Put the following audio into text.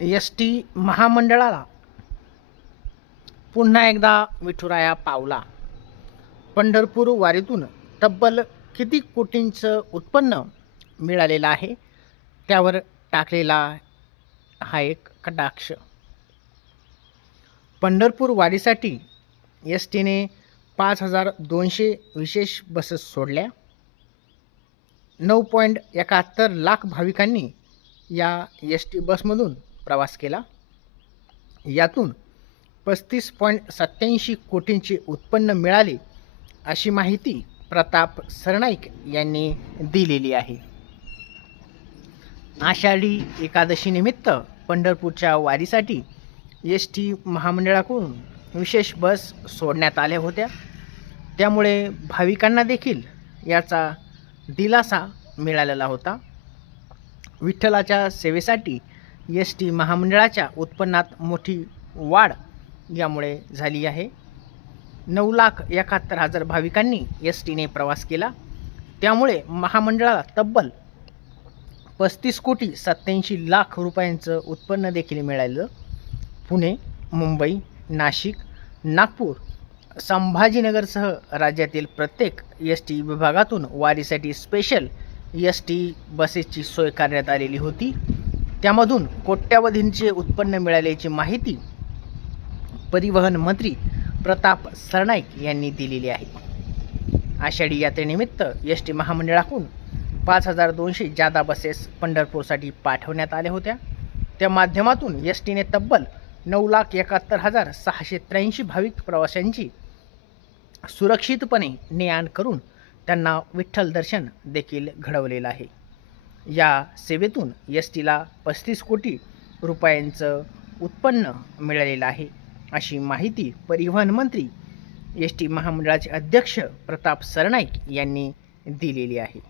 S T महामंडळाला पुन्हा एकदा विठुराया पावला. पंढरपूर वारीतून तब्बल किती कोटींचं उत्पन्न मिळालेलं आहे त्यावर टाकलेला हा एक कटाक्ष. पंढरपूर वारीसाठी एस टीने पाच हजार दोनशे विशेष बसेस सोडल्या. नऊ पॉईंट एकाहत्तर लाख भाविकांनी या एस टी बसमधून प्रवास केला. यातून पस्तीस पॉईंट सत्याऐंशी कोटींचे उत्पन्न मिळाले अशी माहिती प्रताप सरनाईक यांनी दिलेली आहे. आषाढी एकादशीनिमित्त पंढरपूरच्या वारीसाठी एस टी महामंडळाकडून विशेष बस सोडण्यात आल्या होत्या. त्यामुळे भाविकांना देखील याचा दिलासा मिळालेला होता. विठ्ठलाच्या सेवेसाठी एस टी महामंडळाच्या उत्पन्नात मोठी वाढ यामुळे झाली आहे. नऊ लाख एकाहत्तर हजार भाविकांनी एस टीने प्रवास केला. त्यामुळे महामंडळाला तब्बल पस्तीस कोटी सत्त्याऐंशी लाख रुपयांचं उत्पन्न देखील मिळालं. पुणे मुंबई नाशिक नागपूर संभाजीनगरसह राज्यातील प्रत्येक एस टी विभागातून वारीसाठी स्पेशल एस टी बसेसची सोय करण्यात आलेली होती. त्यामधून कोट्यावधींचे उत्पन्न मिळाल्याची माहिती परिवहन मंत्री प्रताप सरनाईक यांनी दिलेली आहे. आषाढी यात्रेनिमित्त एस टी महामंडळाकडून पाच हजार दोनशे जादा बसेस पंढरपूरसाठी पाठवण्यात आल्या होत्या. त्या माध्यमातून एस टीने तब्बल नऊ लाख एकाहत्तर हजार सहाशे त्र्याऐंशी भाविक प्रवाशांची सुरक्षितपणे ने आण करून त्यांना विठ्ठल दर्शन देखील घडवलेलं आहे. या सेवेतून एस टीला पस्तीस कोटी रुपयांचं उत्पन्न मिळालेलं आहे. अशी माहिती परिवहन मंत्री एस टी महामंडळाचे अध्यक्ष प्रताप सरनाईक यांनी दिलेली आहे.